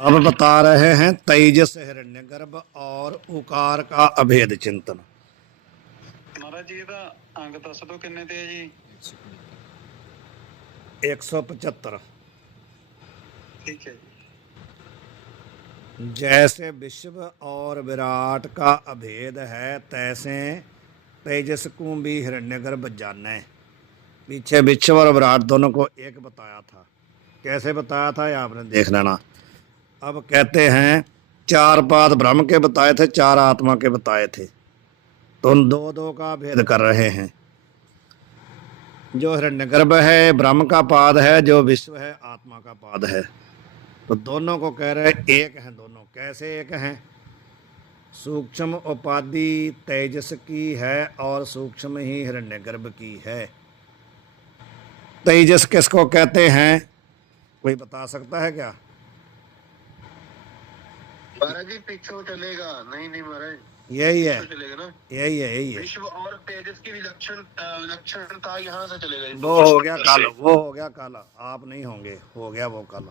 अब बता रहे हैं तेजस हिरण्यगर्भ और उकार का अभेद चिंतन। महाराज जी ਇਹਦਾ अंग दस दो किन्ने ते है जी? 175। ठीक है जी। जैसे विश्व और विराट का अभेद है तैसे तेजस को भी हिरण्यगर्भ जाने। पीछे विश्व और विराट दोनों को एक बताया था। कैसे बताया था ये आपने देख लेना। अब कहते हैं चार पाद ब्रह्म के बताए थे, चार आत्मा के बताए थे, तो उन दो दो का भेद कर रहे हैं। जो हिरण्यगर्भ है ब्रह्म का पाद है, जो विश्व है आत्मा का पाद है। तो दोनों को कह रहे एक हैं दोनों। कैसे एक हैं? सूक्ष्म उपाधि तेजस की है और सूक्ष्म ही हिरण्यगर्भ की है। तेजस किसको कहते हैं, कोई बता सकता है क्या? महाराज जी पीछे चलेगा नहीं नहीं महाराज, यही है, चलेगा ना, यही है। विश्व और तेजस की लक्षणता यहाँ से चलेगा। वो हो गया कल, वो हो गया कल, आप नहीं होंगे, हो गया वो कल।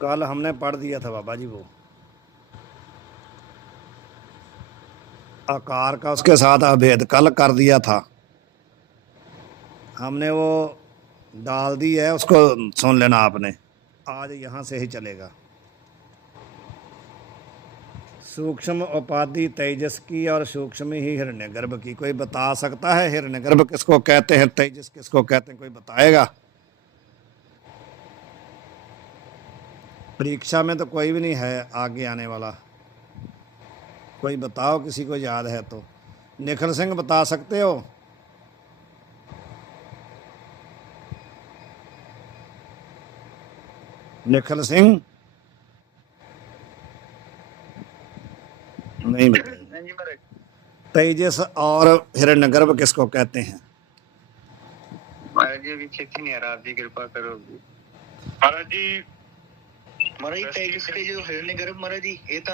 कल हमने पढ़ दिया था बाबा जी वो आकार का, उसके साथ अभेद कल कर दिया था हमने, वो डाल दी है, उसको सुन लेना आपने। आज यहाँ से ही चलेगा। सूक्ष्म उपाधि तेजस की और सूक्ष्म ही हिरण्यगर्भ की। कोई बता सकता है हिरण्यगर्भ किसको कहते हैं, तेजस किसको कहते हैं? कोई बताएगा? परीक्षा में तो कोई भी नहीं है आगे आने वाला। कोई बताओ, किसी को याद है तो। निखिल सिंह बता सकते हो? निखिल सिंह नहीं बताए। तेजस और हिरण्यगर्भ किसको कहते हैं? महाराज जी अभी चेक नहीं आ रहा, आप जी कृपा करो। महाराज जी तेजस के जो हिरण्यगर्भ महाराज जी ये तो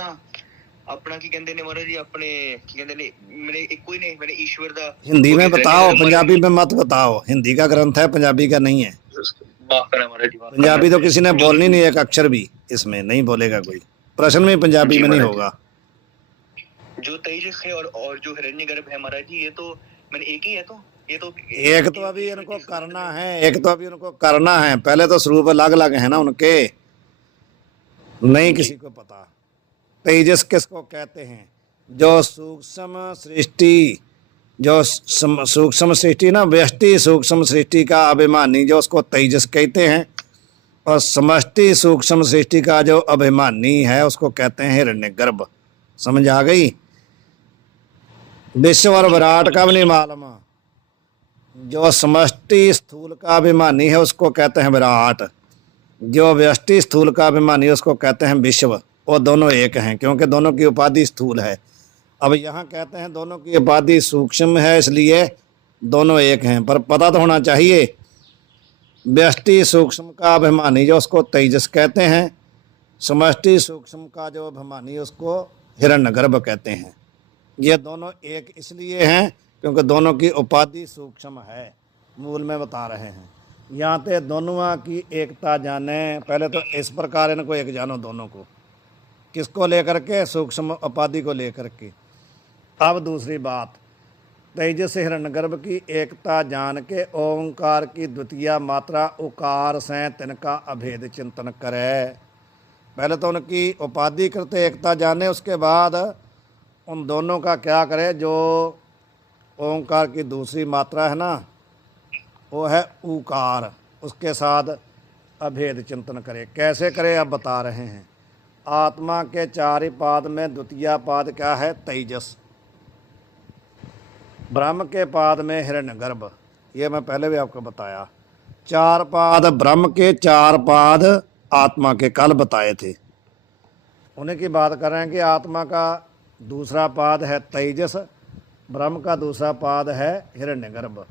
अपना की कहते ने महाराज जी, अपने की कहते ने मैंने एक कोई नहीं, मैंने ईश्वर दा। हिंदी में बताओ, पंजाबी में मत बताओ। हिंदी का ग्रंथ है, पंजाबी का नहीं है। पंजाबी तो किसी ने बोलनी नहीं, एक अक्षर भी इसमें नहीं बोलेगा कोई। प्रश्न भी पंजाबी में नहीं होगा। जो तेजस है और जो हिरण्यगर्भ है महाराज जी, ये तो मैंने एक ही है। तो ये तो एक तो अभी इनको करना है, एक तो अभी उनको करना है। पहले तो स्वरूप अलग अलग है ना उनके, नहीं किसी को पता। तेजस किसको कहते हैं? जो सूक्ष्म सृष्टि, जो सूक्ष्म सृष्टि ना, व्यष्टि सूक्ष्म सृष्टि का अभिमानी, जो उसको तेजस कहते हैं। और समष्टि सूक्ष्म सृष्टि का जो अभिमानी है उसको कहते हैं हिरण्यगर्भ। समझ आ गई? विश्व और विराट का भी नहीं मालूम। जो समष्टि स्थूल का अभिमानी है उसको कहते हैं विराट, जो व्यष्टि स्थूल का अभिमानी है उसको कहते हैं विश्व। वो दोनों एक हैं क्योंकि दोनों की उपाधि स्थूल है। अब यहाँ कहते हैं दोनों की उपाधि सूक्ष्म है, इसलिए दोनों एक हैं। पर पता तो होना चाहिए, व्यष्टि सूक्ष्म का अभिमानी जो उसको तेजस कहते हैं, समष्टि सूक्ष्म का जो अभिमानी उसको हिरण्यगर्भ कहते हैं। ये दोनों एक इसलिए हैं क्योंकि दोनों की उपाधि सूक्ष्म है। मूल में बता रहे हैं यहाँ पे दोनों की एकता जाने। पहले तो इस प्रकार इनको एक जानो दोनों को, किसको लेकर के? सूक्ष्म उपाधि को लेकर के। अब दूसरी बात, तेजस हिरण्यगर्भ की एकता जान के ओंकार की द्वितीय मात्रा उकार से तिनका अभेद चिंतन करे। पहले तो उनकी उपाधि करते एकता जाने, उसके बाद उन दोनों का क्या करे? जो ओंकार की दूसरी मात्रा है ना, वो है उकार, उसके साथ अभेद चिंतन करे। कैसे करे अब बता रहे हैं। आत्मा के चार ही पाद में द्वितीय पाद क्या है? तेजस। ब्रह्म के पाद में हिरण्यगर्भ, ये मैं पहले भी आपको बताया। चार पाद ब्रह्म के, चार पाद आत्मा के कल बताए थे। उन्हीं की बात कर रहे हैं कि आत्मा का दूसरा पाद है तेजस, ब्रह्म का दूसरा पाद है हिरण्यगर्भ।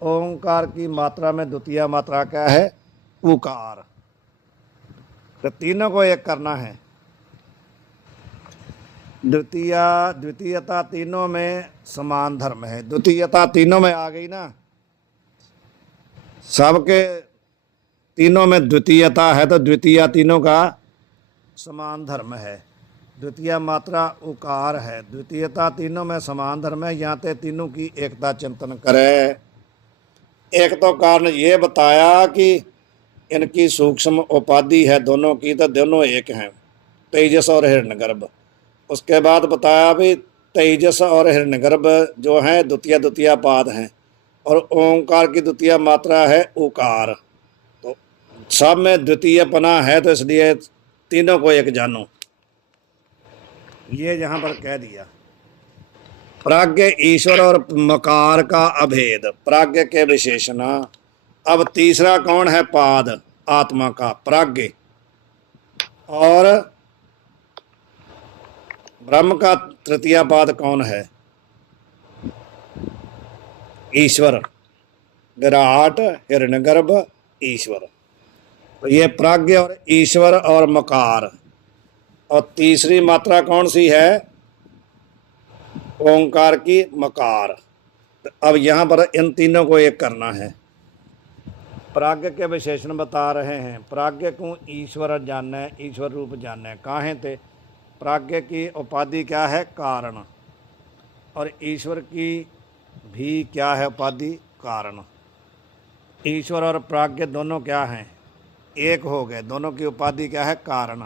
ओंकार की मात्रा में द्वितीय मात्रा क्या है? उकार। तो तीनों को एक करना है। द्वितीयता तीनों में समान धर्म है। द्वितीयता तीनों में आ गई ना, सबके तीनों में द्वितीयता है तो द्वितीय तीनों का समान धर्म है। द्वितीय मात्रा उकार है, द्वितीयता तीनों में समान धर्म है। यहाँ ते तीनों की एकता चिंतन करे। एक तो कारण ये बताया कि इनकी सूक्ष्म उपाधि है दोनों की, तो दोनों एक हैं, तेजस और हिरण्यगर्भ। उसके बाद बताया भी तेजस और हिरण्यगर्भ जो हैं द्वितीय द्वितीय पाद हैं, और ओंकार की द्वितीय मात्रा है उकार। तो सब में द्वितीयपना है, तो इसलिए तीनों को एक जानो, ये यहाँ पर कह दिया। प्राज्ञ ईश्वर और मकार का अभेद, प्राज्ञ के विशेषण। अब तीसरा कौन है पाद आत्मा का, प्राज्ञ। और ब्रह्म का तृतीय पाद कौन है, ईश्वर। विराट, हिरण्यगर्भ, ईश्वर। तो ये प्राज्ञ और ईश्वर और मकार। और तीसरी मात्रा कौन सी है, ओंकार की मकार। अब यहाँ पर इन तीनों को एक करना है। प्राज्ञ के विशेषण बता रहे हैं। प्राज्ञ को ईश्वर जाने, ईश्वर रूप जाने। काहे थे, प्राज्ञ की उपाधि क्या है, कारण। और ईश्वर की भी क्या है उपाधि, कारण। ईश्वर और प्राज्ञ दोनों क्या हैं, एक हो गए। दोनों की उपाधि क्या है, कारण।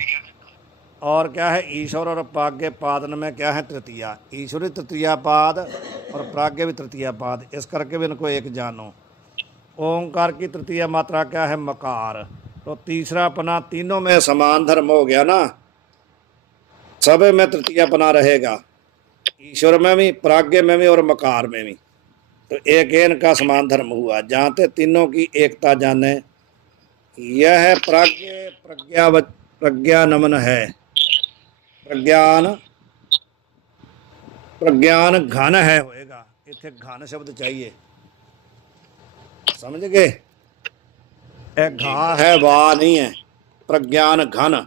और क्या है, ईश्वर और प्राज्ञ पादन में क्या है, तृतीया। ईश्वरी तृतीया पाद और प्राज्ञ भी तृतीया पाद, इस करके भी इनको एक जानो। ओंकार की तृतीय मात्रा क्या है, मकार। तो तीसरापना तीनों में समान धर्म हो गया ना, सब में तृतीयपना रहेगा, ईश्वर में भी, प्राज्ञ में भी और मकार में भी। तो एक इनका समान धर्म हुआ। जहाँ ते तीनों की एकता जाने, यह है प्रज्ञा प्रज्ञानमन है। प्रज्ञान घन है होएगा, इतने घन शब्द चाहिए, समझ गए। एक घा है, वाह नहीं है। प्रज्ञान घन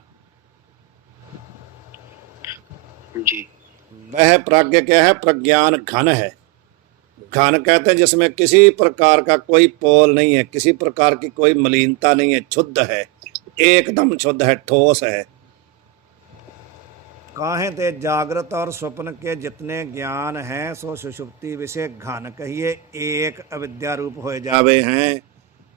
जी। वह प्राज्ञ क्या है, प्रज्ञान घन है। घन कहते हैं जिसमें किसी प्रकार का कोई पोल नहीं है, किसी प्रकार की कोई मलिनता नहीं है, शुद्ध है, एकदम शुद्ध है, ठोस है। काहे ते जागृत और स्वप्न के जितने ज्ञान हैं सो सुषुप्ति विषय घन कहिए एक अविद्या रूप हो जावे हैं।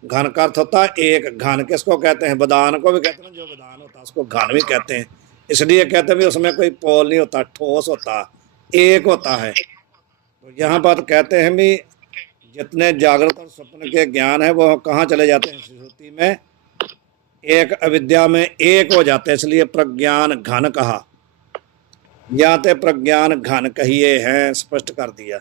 घन का अर्थ होता है एक। घन किसको कहते हैं, बदान को भी कहते हैं, जो बदान होता है उसको घन भी कहते हैं। इसलिए कहते हैं भी उसमें कोई पोल नहीं होता, ठोस होता, एक होता है। तो यहाँ पर कहते हैं भी जितने जागृत और स्वप्न के ज्ञान है वो कहाँ चले जाते हैं, सुषुप्ति में, एक अविद्या में एक हो जाते हैं, इसलिए प्रज्ञान घन कहा। या ते प्रज्ञान घन कहिए हैं, स्पष्ट कर दिया।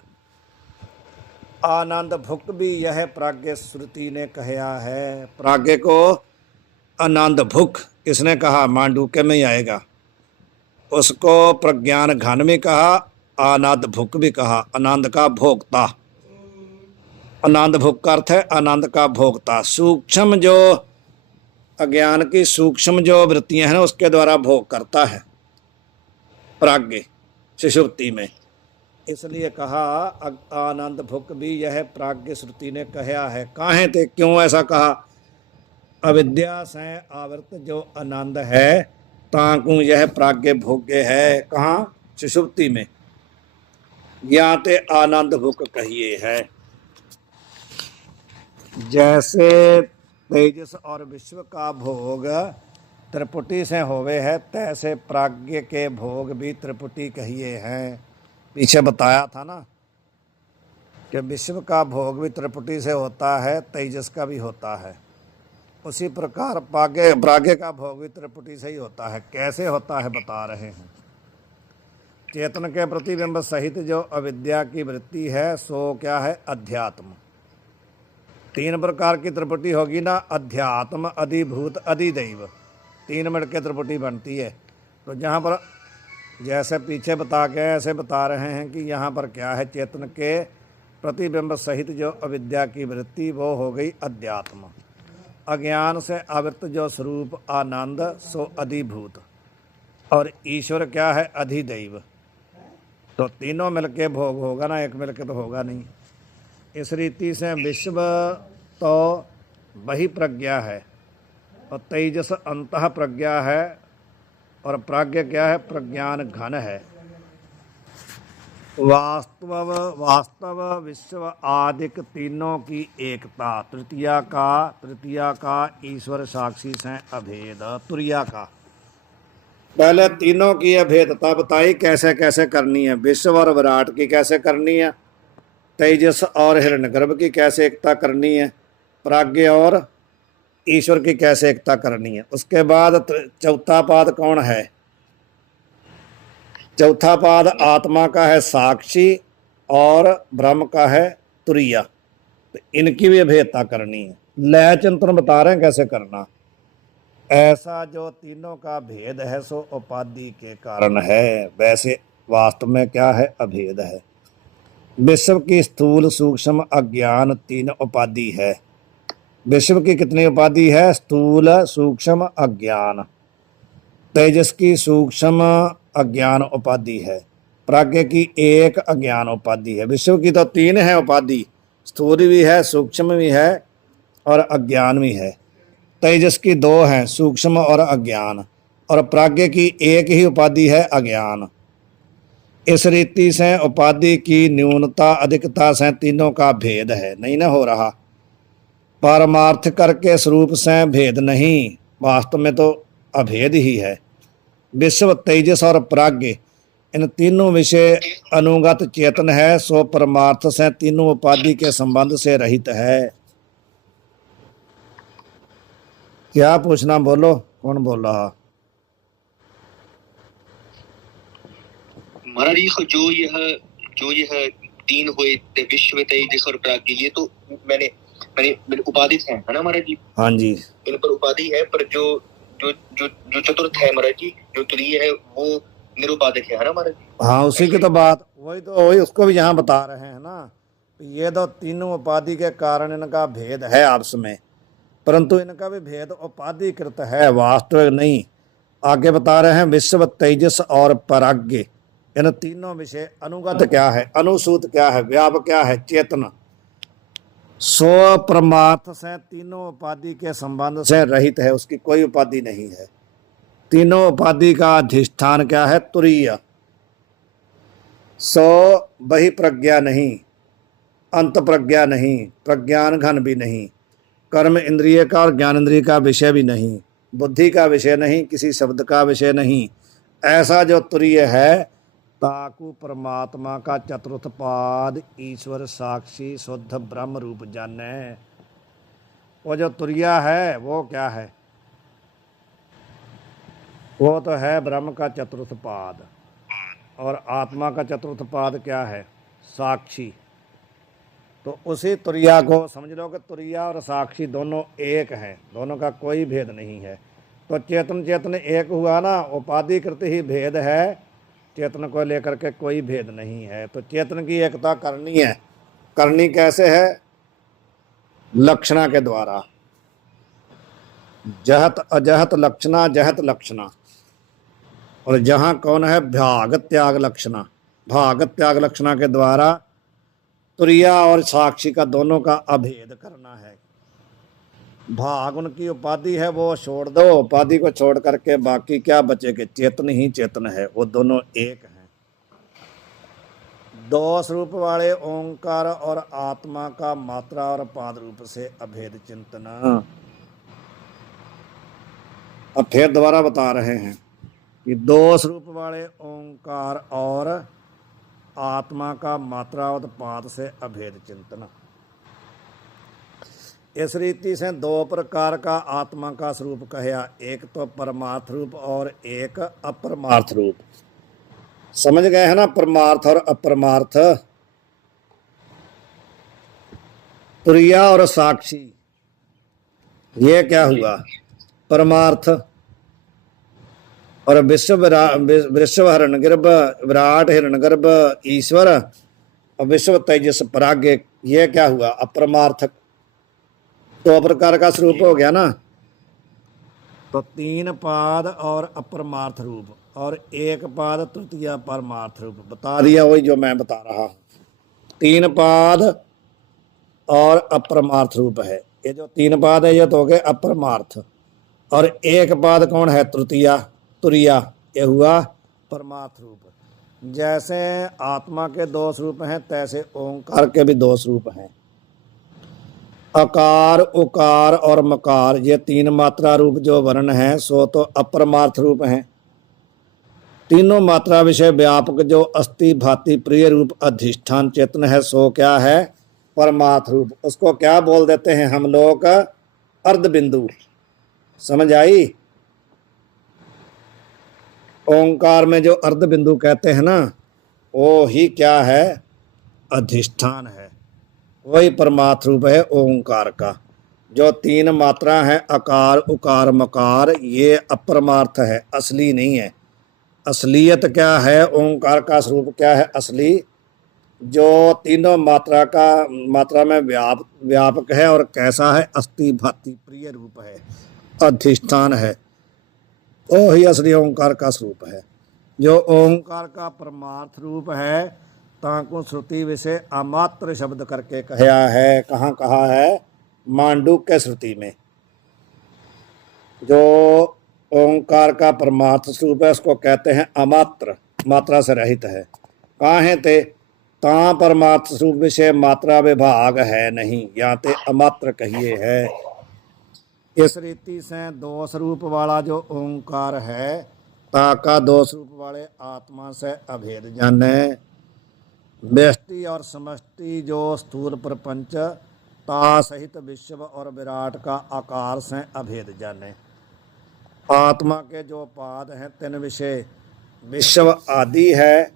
आनंद भुक्त भी यह प्राज्ञ श्रुति ने कहा है। प्राज्ञ को आनंद भुक किसने कहा, मांडूक्य में ही आएगा। उसको प्रज्ञान घन भी कहा, आनंद भुक भी कहा। आनंद का भोक्ता, आनंद भुक का अर्थ है आनंद का भोक्ता। सूक्ष्म जो अज्ञान की सूक्ष्म जो वृत्तियां हैं उसके द्वारा भोग करता है प्राज्ञ सुषुप्ति में। इसलिए कहा आनंद भुक भी यह प्राज्ञ श्रुति ने कहा है। काहे थे, क्यों ऐसा कहा, अविद्या से आवृत जो आनंद है ताकू यह प्राज्ञ भोग्य है। कहाँ, सुषुप्ति में। या ते आनंद भुक कहिए है। जैसे तेजस और विश्व का भोग त्रिपुटी से होवे है, तैसे प्राज्ञ के भोग भी त्रिपुटी कहिए हैं। पीछे बताया था ना कि विश्व का भोग भी त्रिपुटी से होता है, तेजस का भी होता है। उसी प्रकार प्राज्ञ का भोग भी त्रिपुटी से ही होता है। कैसे होता है बता रहे हैं। चेतन के प्रतिबिंब सहित जो अविद्या की वृत्ति है सो क्या है, अध्यात्म। तीन प्रकार की त्रिपुटी होगी ना, अध्यात्म, अधिभूत, अधिदैव, तीन मिल के त्रिपुटी बनती है। तो जहाँ पर जैसे पीछे बता के ऐसे बता रहे हैं कि यहाँ पर क्या है, चेतन के प्रतिबिंब सहित जो अविद्या की वृत्ति वो हो गई अध्यात्म। अज्ञान से आवृत जो स्वरूप आनंद सो अधिभूत। और ईश्वर क्या है, अधिदैव। तो तीनों मिलके भोग होगा ना, एक मिलके तो होगा नहीं। इस रीति से विश्व तो वही प्रज्ञा है और तेजस अंतः प्रज्ञा है और प्राज्ञ क्या है? प्रज्ञान घन है। वास्तव विश्व आदिक तीनों की एकता, तृतीया का ईश्वर साक्षी से अभेद, तुरिया का। पहले तीनों की अभेदता बताई कैसे कैसे करनी है। विश्व और विराट की कैसे करनी है, तेजस और हिरण्यगर्भ की कैसे एकता करनी है, प्राज्ञ और ईश्वर की कैसे एकता करनी है। उसके बाद चौथा पाद कौन है? चौथा पाद आत्मा का है साक्षी और ब्रह्म का है तुरिया। तो इनकी भी अभेदता करनी है। लय चिंतन बता रहे हैं कैसे करना। ऐसा जो तीनों का भेद है सो उपाधि के कारण है, वैसे वास्तव में क्या है? अभेद है। विश्व की स्थूल सूक्ष्म अज्ञान तीन उपाधि है। विश्व की कितनी उपाधि है? स्थूल सूक्ष्म अज्ञान। तेजस की सूक्ष्म अज्ञान उपाधि है। प्राज्ञ की एक अज्ञान उपाधि है। विश्व की तो तीन है उपाधि, स्थूल भी है, सूक्ष्म भी है और अज्ञान भी है। तेजस की दो हैं, सूक्ष्म और अज्ञान, और प्राज्ञ की एक ही उपाधि है, अज्ञान। इस रीति से उपाधि की न्यूनता अधिकता से तीनों का भेद है। नहीं ना हो रहा। पारमार्थ करके स्वरूप से भेद नहीं, वास्तव में तो अभेद ही है। विश्व, तेजस और प्राज्ञ इन तीनों विषय अनुगत चेतन है, सो परमार्थ से तीनों उपाधि के संबंध से रहित है। क्या पूछना? बोलो, कौन बोल रहा? महाराज जी जो यह तीन हुए, विश्व, तेजस और प्राज्ञ, ये तो मैंने मैंने उपाधित है ना महाराज जी? हाँ जी, इन पर उपाधि है, पर जो जो जो जो चतुर्थ है महाराज जी, जो तुरीय है, वो निरुपाधिक है ना महाराज जी? हाँ, उसी की तो बात, वही उसको भी यहाँ बता रहे हैं ना। ये तो तीनों उपाधि के कारण इनका भेद है आपस में, परंतु इनका भी भेद उपाधिकृत है, वास्तविक नहीं। आगे बता रहे हैं विश्व, तेजस और प्राज्ञ इन तीनों विषय अनुगत क्या है, अनुसूत क्या है, व्यापक क्या है, चेतन। सो परमार्थ से तीनों उपाधि के संबंध से रहित है, उसकी कोई उपाधि नहीं है। तीनों उपाधि का अधिष्ठान क्या है? तुरीय। सो बहि प्रज्ञा नहीं, अंत प्रज्ञा नहीं, प्रज्ञान घन भी नहीं, कर्म इंद्रिय का और ज्ञान इंद्रिय का विषय भी नहीं, बुद्धि का विषय नहीं, किसी शब्द का विषय नहीं। ऐसा जो तुरीय है, ताकु परमात्मा का चतुर्थ पाद ईश्वर साक्षी शुद्ध ब्रह्म रूप जाने। वो जो तुरिया है वो क्या है? वो तो है ब्रह्म का चतुर्थ पाद, और आत्मा का चतुर्थ पाद क्या है? साक्षी। तो उसी तुरिया को समझ लो कि तुरिया और साक्षी दोनों एक हैं, दोनों का कोई भेद नहीं है। तो चेतन चेतन एक हुआ ना, उपाधिकृत ही भेद है, चेतन को लेकर के कोई भेद नहीं है। तो चेतन की एकता करनी है। करनी कैसे है? लक्षणा के द्वारा। जहत अजहत लक्षणा, जहत लक्षणा। और जहाँ कौन है? भाग त्याग लक्षणा। भाग त्याग लक्षणा के द्वारा तुरिया और साक्षी का दोनों का अभेद करना है। भाग उनकी उपाधि है, वो छोड़ दो, उपाधि को छोड़ करके बाकी क्या बचेगा? चेतन ही चेतन है, वो दोनों एक हैं। दो स्वरूप वाले ओंकार और आत्मा का मात्रा और पाद रूप से अभेद चिंतन। अब फिर दोबारा बता रहे हैं कि दो स्वरूप वाले ओंकार और आत्मा का मात्रा और पाद से अभेद चिंतन। इस रीति से दो प्रकार का आत्मा का स्वरूप कहया, एक तो परमार्थ रूप और एक अपरमार्थ रूप। समझ गए हैं ना? परमार्थ और अपरमार्थ, तुरिया और साक्षी। ये क्या हुआ? परमार्थ। और विश्व हिरण्यगर्भ, विराट हिरण्यगर्भ ईश्वर, और विश्व तेजस प्राज्ञ, ये क्या हुआ? अपरमार्थ। दो प्रकार का स्वरूप हो गया ना। तो तीन पाद और अपरमार्थ रूप, और एक पाद तृतीय परमार्थ रूप बता दिया, वही जो मैं बता रहा हूँ। तीन पाद और अपरमार्थ रूप है। ये जो तीन पाद है ये तो हो गए अपरमार्थ, और एक पाद कौन है? तृतीया, तुरिया। ये हुआ परमार्थ रूप। जैसे आत्मा के दो स्वरूप हैं तैसे ओंकार के भी दो स्वरूप हैं। अकार, उकार और मकार, ये तीन मात्रा रूप जो वर्ण हैं सो तो अपरमार्थ रूप हैं। तीनों मात्रा विषय व्यापक जो अस्थि भाति प्रिय रूप अधिष्ठान चेतन है सो क्या है? परमार्थ रूप। उसको क्या बोल देते हैं हम लोग? अर्ध बिंदु। समझ आई? ओंकार में जो अर्ध बिंदु कहते हैं ना, वो ही क्या है? अधिष्ठान है। वही परमार्थ रूप है ओंकार का। जो तीन मात्रा है अकार, उकार, मकार, ये अपरमार्थ है, असली नहीं है। असलियत क्या है? ओंकार का स्वरूप क्या है असली? जो तीनों मात्रा में व्यापक है और कैसा है? अस्थि भाति प्रिय रूप है, अधिष्ठान है। वो ही असली ओंकार का स्वरूप है। जो ओंकार का परमार्थ रूप है ताकू श्रुति विषय अमात्र शब्द करके कहा है। कहाँ कहा है? मांडूक्य श्रुति में। जो ओंकार का परमार्थ स्वरूप है उसको कहते हैं अमात्र, मात्रा से रहित है। कहाँ है ते? ता परमार्थ स्वरूप विषय मात्रा विभाग है नहीं, या ते अमात्र कहिए है। इस रीति से दो स्वरूप वाला जो ओंकार है ताका दो स्वरूप वाले आत्मा से अभेद जाने। व्यष्टि और समष्टि जो स्थूल प्रपंच ता सहित विश्व और विराट का आकार से अभेद जाने। आत्मा के जो पाद हैं तीन विषय विश्व आदि है,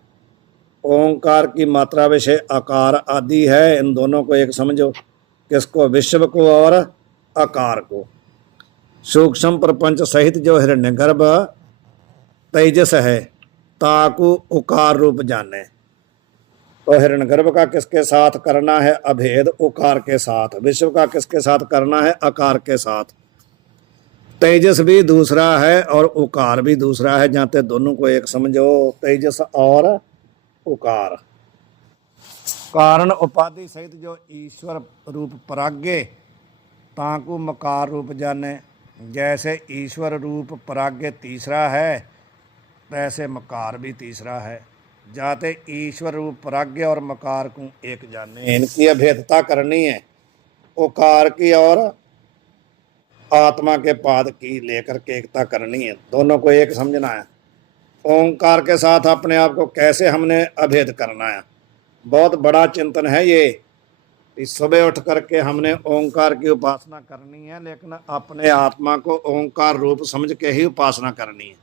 ओंकार की मात्रा विषय आकार आदि है। इन दोनों को एक समझो। किसको? विश्व को और आकार को। सूक्ष्म प्रपंच सहित जो हिरण्यगर्भ तेजस है ताकू उकार रूप जाने। तो हिरण्यगर्भ का किसके साथ करना है? अभेद, उकार के साथ। विश्व का किसके साथ करना है? आकार के साथ। तेजस भी दूसरा है और उकार भी दूसरा है, जाते दोनों को एक समझो। तेजस और उकार। कारण उपाधि सहित जो ईश्वर रूप पराग्ञ ताकू मकार रूप जाने। जैसे ईश्वर रूप पराग्ञ तीसरा है वैसे मकार भी तीसरा है, जाते ईश्वर रूप पराग्ञ और मकार को एक जाने। इनकी अभेदता करनी है, उकार की और आत्मा के पाद की लेकर के एकता करनी है। दोनों को एक समझना है। ओंकार के साथ अपने आप को कैसे हमने अभेद करना है, बहुत बड़ा चिंतन है ये। इस सुबह उठ करके हमने ओंकार की उपासना करनी है, लेकिन अपने आत्मा को ओंकार रूप समझ के ही उपासना करनी है।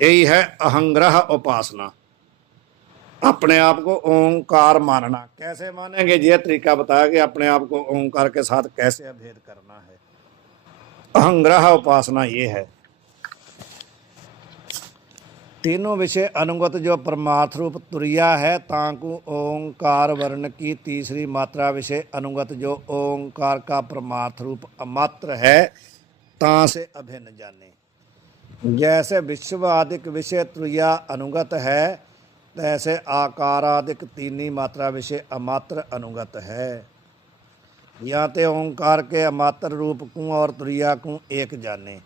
यही है अहंग्रह उपासना। अपने आप को ओंकार मानना। कैसे मानेंगे? ये तरीका बताया कि अपने आप को ओंकार के साथ कैसे अभेद करना है। अहंग्रह उपासना ये है। तीनों विषय अनुगत जो परमार्थ रूप तुरिया है ताकू ओंकार वर्ण की तीसरी मात्रा विषय अनुगत जो ओंकार का परमार्थ रूप अमात्र है ता से अभिन्न जाने। जैसे विश्व आदिक विषय तुरिया अनुगत है तैसे आकारादिक तीनी मात्रा विषय अमात्र अनुगत है। या ते ओंकार के अमात्र रूप को और तुरिया को एक जाने।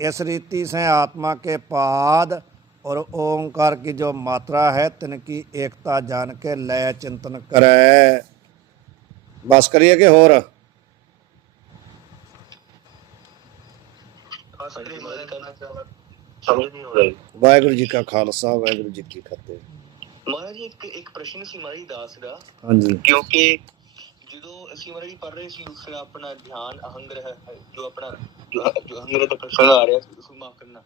इस रीति से आत्मा के पाद और ओंकार की जो मात्रा है तिनकी एकता जान के लय चिंतन करे। बस करिए कि होर वाहिगुरु जी का खालसा वाहिगुरु जी की फतेह। महाराज जी एक प्रश्न सी महाराज दास दा। हाँ जी। क्योंकि ਜਦੋਂ ਅਸੀਂ ਮਹਾਰਾਜ ਪੜ੍ਹ ਰਹੇ ਸੀ ਉਸ ਆਪਣਾ ਧਿਆਨ ਅਹੰਗ੍ਰਹ ਜੋ ਆਪਣਾ ਜੋ ਅਹੰਗ੍ਰਹ ਦਾ ਪ੍ਰਸ਼ਨ ਆ ਰਿਹਾ ਸੀ, ਉਸ ਨੂੰ ਮਾਫ ਕਰਨਾ